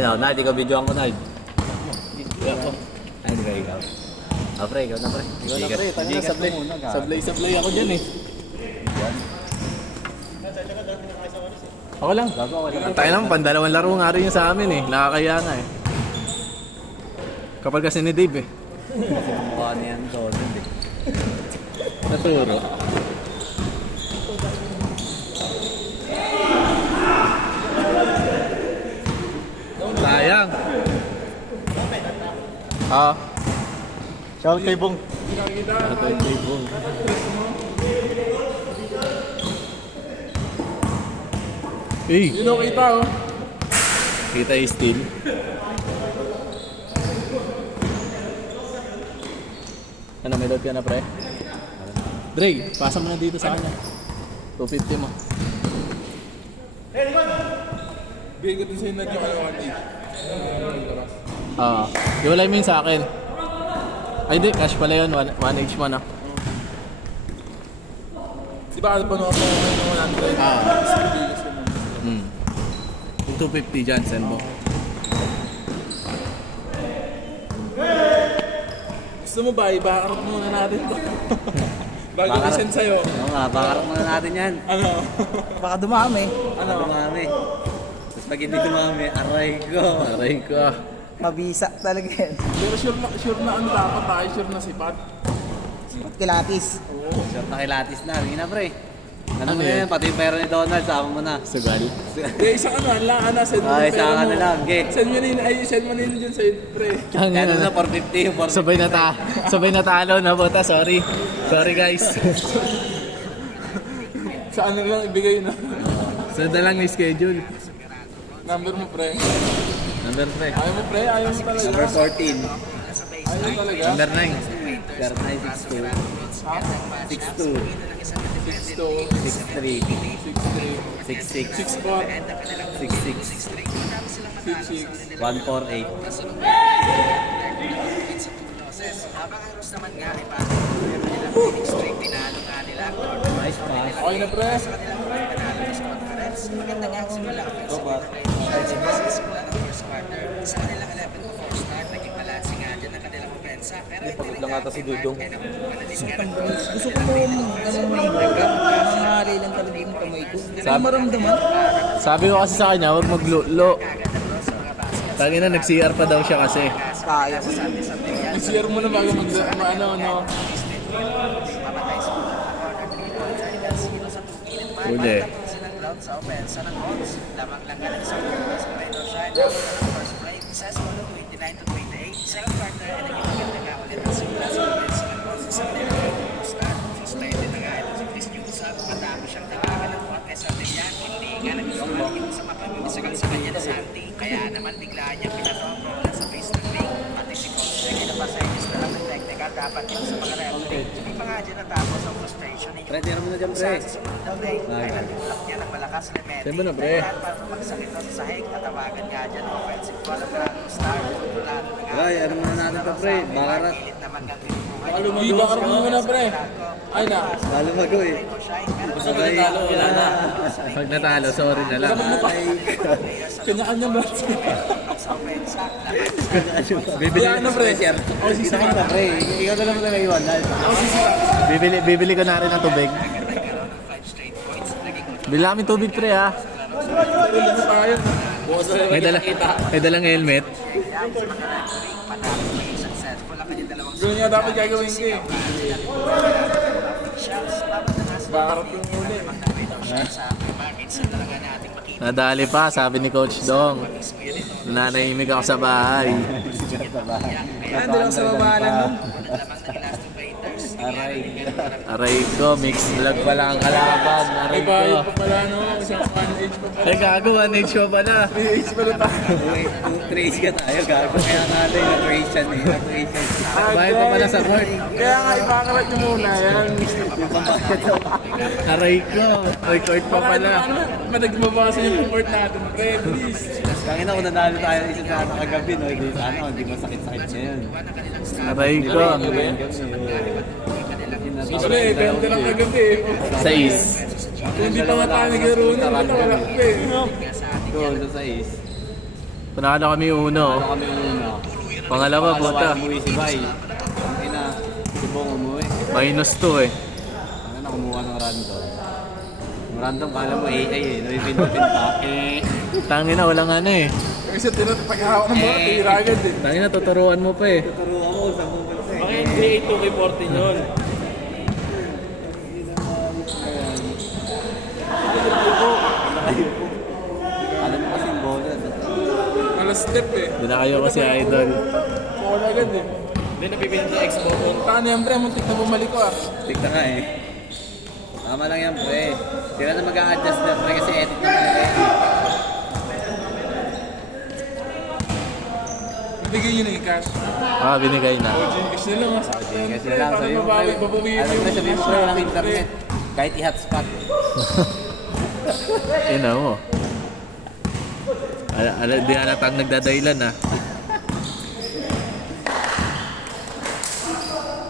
Ayun o, Nard, ikaw videoan ko, Nard. Ay, di ba ikaw? Pre, ikaw na pre. Ikaw na pre, tayo na sablay ako dyan eh. Ako lang. Tayo lang, pandalawang laro nga rin yung sa amin eh. Nakakaya nga eh. Kapag kasi ni Dave eh. Kasi mukha niya yan Donald eh. Naturo. Sayang. Shout kay Bong. Shout kay Bong. Hey. Yun ang kita oh. Kita yung steal. Ano, may load ka na pre? Dre, pasa mo na dito sa kanya. 250 mo. Bigay ko din sa'yo na yung Iwalay mo yun sa akin. Ay di, cash pala yun. 1H mo na. Di ba ano pa nung ako ng 100? Yung 250 dyan, send mo. Gusto mo ba? Ibakarap muna natin to. Bago i-send sa'yo. Oo nga, bakarap muna natin yan. Ano? Baka dumami. Ano? Dumami. Tapos pag hindi dumami, aray ko. Aray ko. Mabisa talaga yan. Pero sure na ano dapat tayo, sure na sipat. Sipat kilatis. Short na kilatis na. Hindi na pre. Ano Ano mo yun? yan? Pati yung pera ni Donald, sama mo na. Sugal. Isang ano, ala, send mo Ay, yung pera saka mo. na lang, ge. Send mo nila dyan sa pre. Ang Ano na, 450 yung 450. Sabay na talo na buta, sorry. Sorry guys. Sa ano lang ibigay na. Sanda lang yung schedule. Number mo pre. Number 3. Ayaw mo pre, ayaw mo talaga. Number 14. Ayaw mo talaga. Number 9. Number 962. Ha? 62. 6-2, 63. 6-3, 66. 6-4, 66. 6-6. 148. Nice pass. Okay na pre. Pagod lang ata si Dudong. Gusto ko mo ganun may nangangali lang talaga yung kamay ko. Hindi ko maramdaman. Sabi ko kasi sa kanya, huwag maglulo. Tangin na, nag-CR pa daw siya kasi. Kaya. I-share mo na bago ano. Huli. Kaya naman bigla niya pinatong sa Facebook link. Pati si Coach Jay na pa sa inyo na lang ng technical dapat yun sa mga referee. Hindi pa nga dyan natapos ang frustration ninyo. Pre, tira mo na dyan, pre. Sa sumunod na break, ay natulak niya ng malakas na Meti. Saan mo na, pre? Para magsakit sa sahig, tatawagan nga dyan ang offensive ball ng Grado Star. Tulado na nga. Ay, ano muna natin pa, pre? Bakarat. Pilit naman ng Hindi ba karap mo na pre? Ay na. Lalo mag eh. Gusto ko natalo, wala na. Pag natalo, sorry na lang. Kanya-kanya ba? Bibili, Ano pre? O, sisikin pa, pre. Ikaw na naman na may iwan. bibili ko na rin ng tubig. Bili namin tubig pre ha. May dalang helmet. Ganun nga dapat gagawin ko eh. Bakarap yung muli. Nadali pa, sabi ni Coach Dong. Nananahimik ako sa bahay. Ano lang sa baba lang nun? Aray ko, mixed vlog pala ang kalaban. Aray ko. Iba pa pala no, isang 1H pa pala. Ay gago, 1H pa pala. 3H pala pa. Trace ka tayo, gago. Kaya nga tayo na-creation eh. Na-creation. Bayad pa pala sa court. Kaya nga ipakarat nyo muna yan. Aray ko, may court pa pala. Madagmabasa yung report natin. Pre, please. Kangina kung nanalo tayo isa sa nakagabi, no? Hindi, ano, hindi masakit-sakit ngayon. Aray ko. Pre, 20 lang kagabi eh. 6. Kung hindi pa nga tayo naglaro na, wala ka eh. Goal sa 6. Panalo kami uno. Ano kami una? Pangalawa, puta. Umuwi si Bay. Ang ina, si Bong umuwi. Minus 2 eh. Ang ina, kumuha ng random. Ang random, kala mo AI eh. Nabipinta-pinta. Tangina, walang ano eh. Kasi pag-hawak ng bola, tira agad eh. Tangina, tuturuan mo pa eh. Turuan mo, 10 punta eh. Baka NBA 2K14 yun. Alam mo kasi yung bola. Alas step eh. Hindi na kayo kasi idol. Bola agad eh. Hindi napipinit sa Xbox. Paano yan pre? Muntik na bumalik ko ah. Tignan nga eh. Tama lang yan, pre. Sila na mag-a-adjust na, pre, kasi edit naman nila yan. Bigyan nyo na yung cash. Ah, binigay na. Gcash na lang ah. Kasi na lang, Para sabi mo, mabawi, pre, babawiin alam mo yung na sabihin mo, cash pre, na, walang pre. internet. Kahit i-hotspot. Ina mo. Di halatang nagdadailan ah.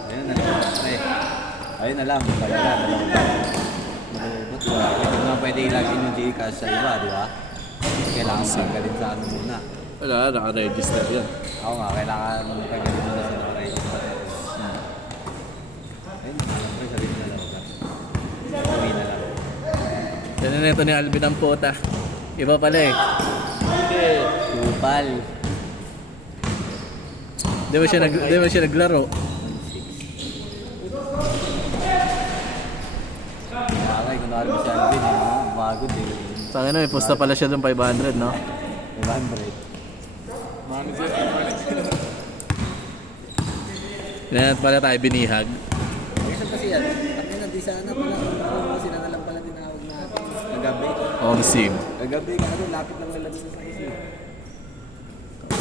Ayun na lang, pre. Ayun na lang, kaya na, malulubot. Hindi mo pwede ilagin yung Gcash sa iba, di ba? Kailangan tanggalin sa ano muna. Wala, naka-register yan. Ako nga, kailangan tanggalin muna sa naka-register. Ayun na lang, pre, sabihin na lang. Uwi na lang. Yan na ito ni Alvin ang puta. Iba pala eh. Kupal. Di ba siya naglaro? Bakay, kung nakalabas si Alvin, bagod eh. Tangina, may pusta pala siya doon 500, no? 500. Manager. Yan pala tayo binihag. Kasi yan, kami na di sana pala, sila na lang pala tinawag natin. Kagabi. Sim. Kagabi, ano, lapit lang lalabas na sa kasi.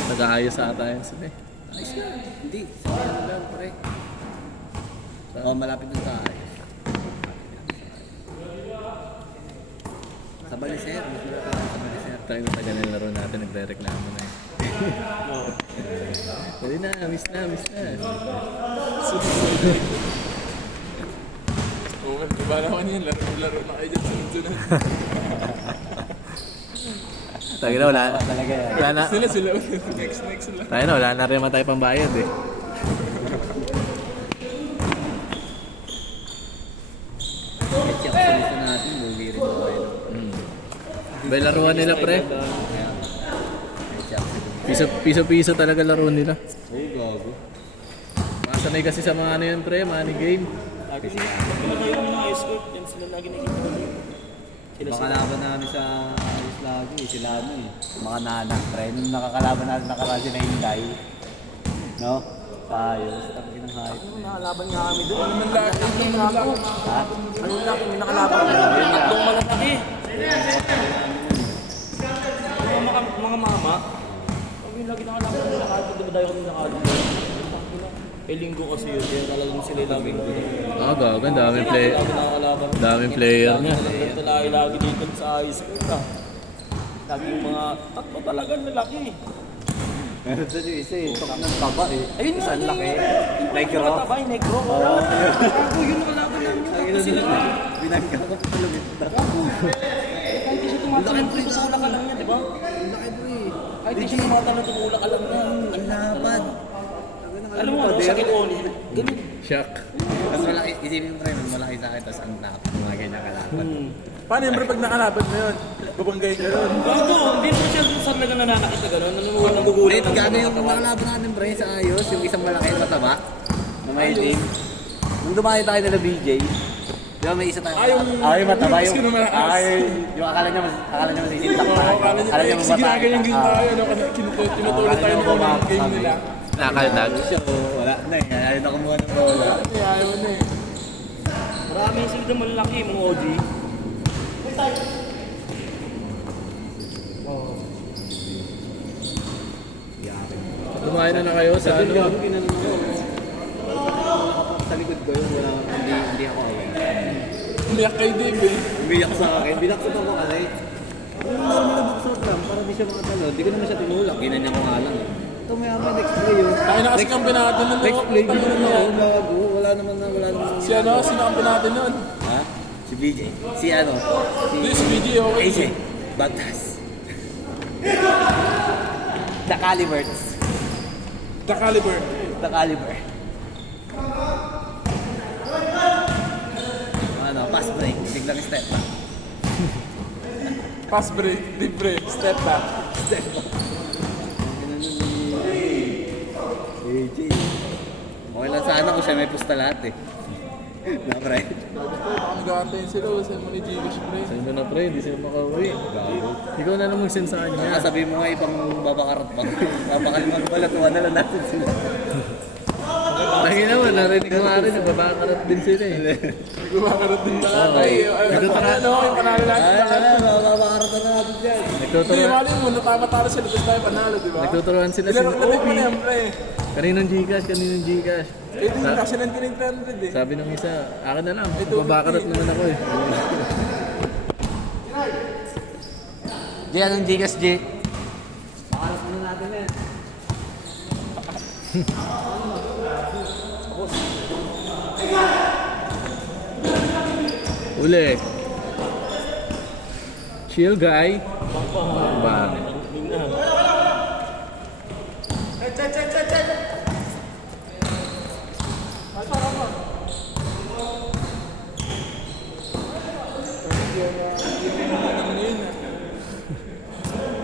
Nag-aayos ata yun sila eh. Ayos ka. Hindi, sa ano lang, pre. Oo, malapit na sa ayos. Sa Baliser, mas malapit na sa Baliser. Tayo na taga nilaro natin, nagre-reklamo na eh. Pwede na, miss na. Oo, diba naman yan? Laro na kayo dyan sunod-sunod. Tayo na, wala Talaga yan. Wala na. Sila. Next sila. Tayo na, wala na rin naman tayo pambayad eh. Check sa lista natin, movie rin ako yun. May laruan nila pre. Piso-piso talaga laro nila. Oo, gago. Makasanay kasi sa mga ano yun pre, money game. Mga kalaban namin sa ayos lagi, sila ano eh. Mga nanak, pre. Nung nakakalaban natin nakaraan sila Inday. No? Sa ayos, tapos ng hype. Nakalaban nga kami doon. Ano man laki? Ha? Ano laki, may nakalaban kami. Tatlong malalaki. Mga mama, kami lagi nakalaban ng nakalaban. Diba tayo kami nakalaban? Eh, linggo kasi yun. Kaya talagang sila laging Ah, gago, daming play. nakalaban. Daming player niya. Lagi dito sa ayos ko. Lagi yung mga tatlo talaga lalaki. Meron sa yung isa eh, tok ng taba eh. Ayun nga, Isang laki. Negro. Negro. Tabay, negro. Oo. Ako yun nakalaban namin. Ang ina nila, binangga ko pa lumit na. Kahit di siya tumatalon, tumulak ka lang niya, di ba? Kahit di siya tumatalon, tumulak ka lang niya. Ang laban. Alam mo, ano, sa Kiloni, ganun. Shock. Mas malaki, isipin mo pre, mas malaki sa akin, tapos ang nap, mga ganyan kalaban. Paano yung pag nakalaban mo yun? Babanggayin ka yun. Bago, hindi mo siya saan na nananakit na gano'n, nagugulat Wait, gano yung nakalaban natin pre sa ayos, yung isang malaki mataba, na may team. Nung dumaki tayo nila BJ, di ba may isa tayo? Ay, mataba yung, yung malakas. yung akala niya masisintak pa. Akala niya Sige na, ganyan game mamatay. tayo. Tinutulot tayo ng mga game nila. Nakakaldag. Wala na eh, ayaw na kumuha ng bola. Ayaw mo na eh. Marami sila malaki, mga OG. Dumayo na kayo sa ano. Sa likod ko yung wala, hindi ako aware. Umiyak kay Dave eh. Umiyak sa akin, binakot ako kasi. Normal na buksot lang, para di siya makatalo. Di ko naman siya tinulak, ginanyan ko nga lang eh. Ito may ama, next play yun. Tayo na kasi kampi natin nun. Next play, Tayo gano'n na na yan. ako, wala naman. Si ano, sino kampi natin nun? Ha? Si BJ. Si ano? Hindi, si BG okay. AJ. Batas. The Calibers. The caliber. The Caliber. Ano, pass break. Biglang step back. Pass break, deep break, step back. AJ. Okay lang sana kung siya may pusta lahat eh. Na, pre. Nag-aantayin sila sa mga ni Gcash pre. Sa'yo na pre, hindi sila makauwi. Gago. Ikaw na lang mag-send sa kanya. Sabi mo nga ibang babakarat pa. Babakalimag pala, tuwa na lang natin sila. Lagi naman, narinig ko nga rin, nagbabakarat din sila eh. Gumakarot din na Oo. ay, yung panalo natin. Babakarat na natin dyan. Hindi, Nagtuturuan, mali mo, natama-talo sila, tapos tayo panalo, di ba? nagtuturuan sila Nilaro sila. na din mo na yan, pre. Kaninong Gcash. Eh, di na, sinend ko na yung 300 eh. Sabi nung isa, akin na lang, magbabakarat naman ako eh. Di, anong Gcash, G? Bakarat muna natin eh. Uli. Chill guy. Bang.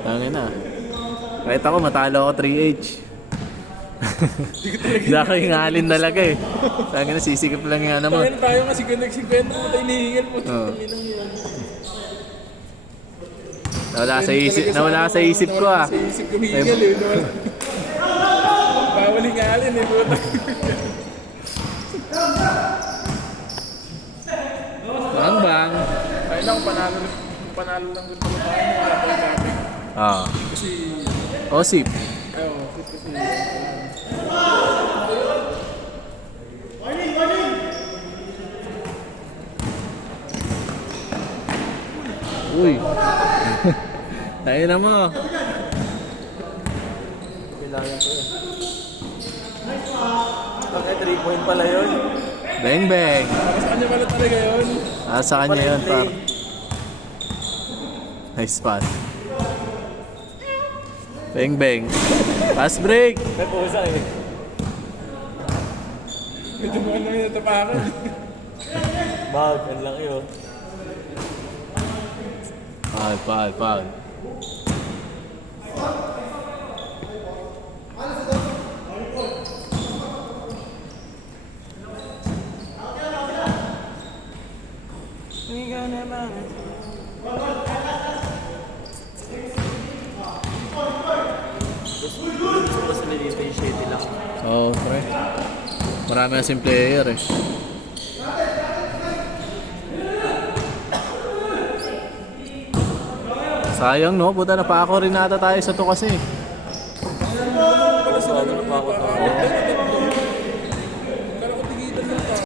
Tangin na. Kahit ako matalo ako 3H. Hindi ako hingalin talaga eh. Tangin na sisikip lang yung ano mo. Tayo tayo nga, 50-50 mo tayo hinihingal mo. Oo. Nawala sa isip ko ah. Sa isip ko hihingal eh. Bawal hingalin eh. Puta. Bang. Kaya lang, panalo lang din pala tayo. Wala pa yung traffic. Ah. Kasi, Osip. kasi, Uy. Tayo na mo. Bakit 3 point pala yun? Bang bang. sa kanya pala talaga yun. Ah, sa kanya yun par. Nice pass. Bang bang. Pass break. May pusa eh. Medyo mo ano yung natapakan. Bag, ang laki oh. Foul. Gusto ko sila dito yung shady lang. Oo, pre. Marami kasing player eh. Sayang no, puta napako rin nata tayo sa to kasi. Pala sila na napapakakot.